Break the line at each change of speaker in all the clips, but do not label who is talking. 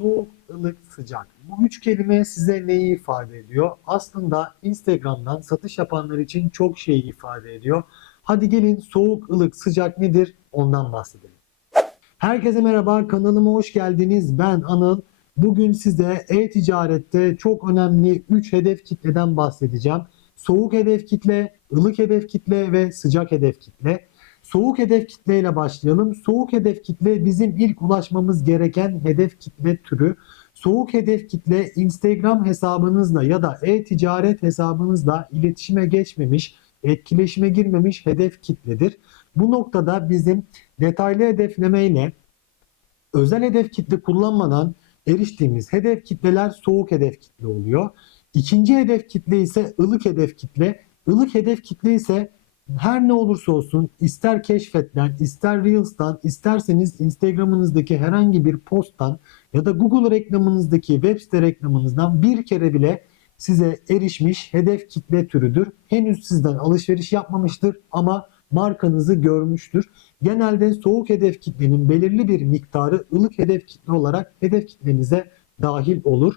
soğuk, ılık, sıcak. Bu üç kelime size neyi ifade ediyor? Aslında Instagram'dan satış yapanlar için çok şey ifade ediyor. Hadi gelin soğuk, ılık, sıcak nedir? Ondan bahsedelim. Herkese merhaba, kanalıma hoş geldiniz. Ben Anıl. Bugün size e-ticarette çok önemli 3 hedef kitleden bahsedeceğim. Soğuk hedef kitle, ılık hedef kitle ve sıcak hedef kitle. Soğuk hedef kitle ile başlayalım. Soğuk hedef kitle bizim ilk ulaşmamız gereken hedef kitle türü. Soğuk hedef kitle Instagram hesabınızla ya da e-ticaret hesabınızla iletişime geçmemiş, etkileşime girmemiş hedef kitledir. Bu noktada bizim detaylı hedefleme ile özel hedef kitle kullanmadan eriştiğimiz hedef kitleler soğuk hedef kitle oluyor. İkinci hedef kitle ise ılık hedef kitle. Ilık hedef kitle ise her ne olursa olsun ister keşfetten, ister Reels'tan, isterseniz Instagram'ınızdaki herhangi bir posttan ya da Google reklamınızdaki web site reklamınızdan bir kere bile size erişmiş hedef kitle türüdür. Henüz sizden alışveriş yapmamıştır ama markanızı görmüştür. Genelde soğuk hedef kitlenin belirli bir miktarı ılık hedef kitle olarak hedef kitlenize dahil olur.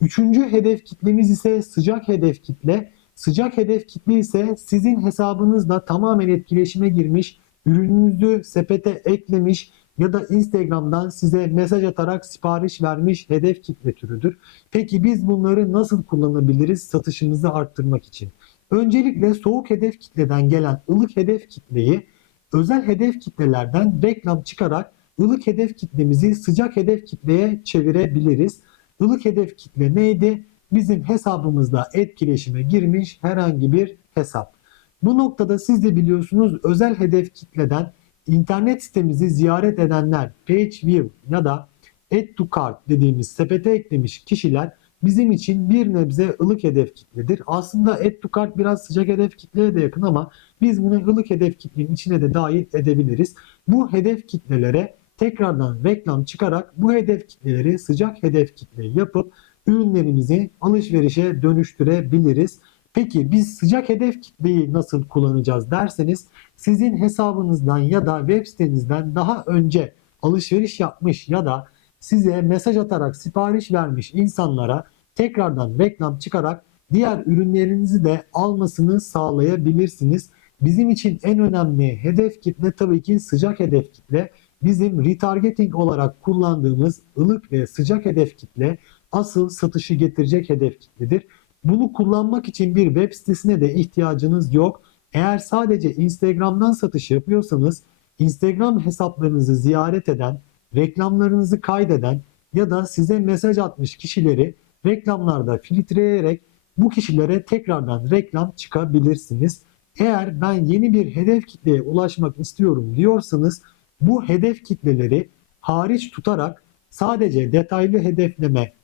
Üçüncü hedef kitlemiz ise sıcak hedef kitle. Sıcak hedef kitle ise sizin hesabınızla tamamen etkileşime girmiş, ürününüzü sepete eklemiş ya da Instagram'dan size mesaj atarak sipariş vermiş hedef kitle türüdür. Peki biz bunları nasıl kullanabiliriz satışımızı arttırmak için? Öncelikle soğuk hedef kitleden gelen ılık hedef kitleyi özel hedef kitlelerden reklam çıkarak ılık hedef kitlemizi sıcak hedef kitleye çevirebiliriz. Ilık hedef kitle neydi? Bizim hesabımızda etkileşime girmiş herhangi bir hesap. Bu noktada siz de biliyorsunuz özel hedef kitleden internet sitemizi ziyaret edenler, page view ya da add to cart dediğimiz sepete eklemiş kişiler bizim için bir nebze ılık hedef kitledir. Aslında add to cart biraz sıcak hedef kitleye de yakın ama biz bunu ılık hedef kitlenin içine de dahil edebiliriz. Bu hedef kitlelere tekrardan reklam çıkarak bu hedef kitleleri sıcak hedef kitle yapıp ürünlerimizi alışverişe dönüştürebiliriz. Peki biz sıcak hedef kitleyi nasıl kullanacağız derseniz sizin hesabınızdan ya da web sitenizden daha önce alışveriş yapmış ya da size mesaj atarak sipariş vermiş insanlara tekrardan reklam çıkarak diğer ürünlerinizi de almasını sağlayabilirsiniz. Bizim için en önemli hedef kitle tabii ki sıcak hedef kitle. Bizim retargeting olarak kullandığımız ılık ve sıcak hedef kitle asıl satışı getirecek hedef kitledir. Bunu kullanmak için bir web sitesine de ihtiyacınız yok. Eğer sadece Instagram'dan satış yapıyorsanız Instagram hesaplarınızı ziyaret eden, reklamlarınızı kaydeden ya da size mesaj atmış kişileri reklamlarda filtreleyerek bu kişilere tekrardan reklam çıkabilirsiniz. Eğer ben yeni bir hedef kitleye ulaşmak istiyorum diyorsanız bu hedef kitleleri hariç tutarak sadece detaylı hedefleme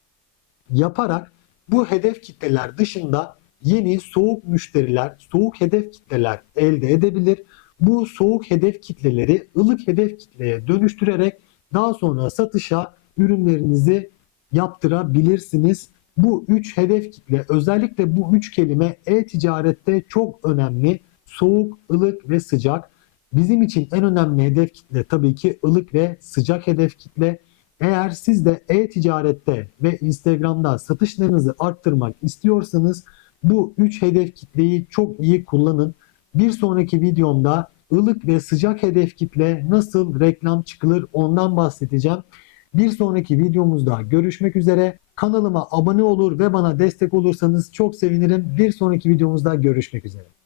yaparak bu hedef kitleler dışında yeni soğuk müşteriler, soğuk hedef kitleler elde edebilir. Bu soğuk hedef kitleleri ılık hedef kitleye dönüştürerek daha sonra satışa ürünlerinizi yaptırabilirsiniz. Bu üç hedef kitle özellikle bu üç kelime e-ticarette çok önemli. Soğuk, ılık ve sıcak. Bizim için en önemli hedef kitle tabii ki ılık ve sıcak hedef kitle. Eğer siz de e-ticarette ve Instagram'da satışlarınızı arttırmak istiyorsanız bu 3 hedef kitleyi çok iyi kullanın. Bir sonraki videomda ılık ve sıcak hedef kitle nasıl reklam çıkılır ondan bahsedeceğim. Bir sonraki videomuzda görüşmek üzere. Kanalıma abone olur ve bana destek olursanız çok sevinirim. Bir sonraki videomuzda görüşmek üzere.